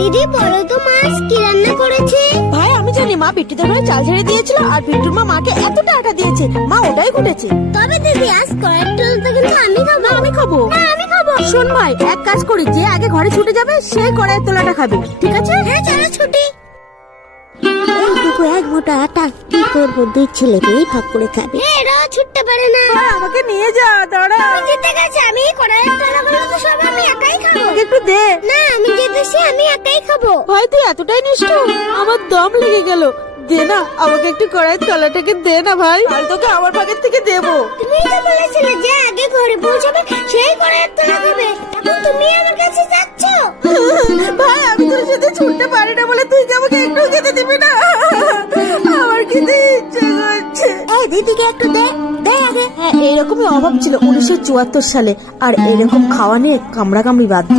দিদি বলো তো মা কি রান্না করেছে? ভাই আমি জানি মা বিট্টুদের ঘরে চাল ছেড়ে দিয়েছিল আর বিট্টুর মা মাকে এতটা আটা দিয়েছে, মা ওটাই ঘটেছে। তবে দিদি আজ কয়েকটা কিন্তু আমি খাবো। না আমি খাবো। না আমি খাবো। শোন ভাই, এক কাজ করি, যে আগে ঘরে ছুটে যাবে সে কড়াইয়ের তোলাটা খাবে, ঠিক আছে? হ্যাঁ চলো ছুটি। এইটুকু এক মোটা আটা কি করবো, দুই ছেলে মেয়ে ভাগ করে খাবে। এরা ছুটতে পারে না। ভাই আমাকে নিয়ে যা, দাঁড়া। আমি জিতে গেছি, আমি কড়াইয়ের তলাগুলো তো সব আমি একাই খাবো। আমাকে একটু দে। না আমি জিতেছি, আমি একাই খাবো। ভাই তুই এতটাই নিষ্ঠুর, আমার দম লেগে গেল। দে না, আমাকে একটু কড়াইয়ের তলাটাকে দে না ভাই, কাল তোকে আমার ভাগের থেকে দেবো। তুমি তো বলেছিলে যে আগে ঘরে পৌঁছাবে সেই কড়াইয়ের তলা খাবে, এখন তুমি আমার কাছে যাচ্ছ। ভাই আমি তোর সাথে ছুটতে পারি না বলে তুই কি আমাকে একটু খেতে দিবি না? আমার খেতে ইচ্ছে করছে। এই দিদিকে একটু দে, দে আগে। হ্যাঁ, এইরকমই অভাব ছিল 1974 সালে, আর এরকম খাওয়া নিয়ে কামড়াকামড়ি বাধ্য।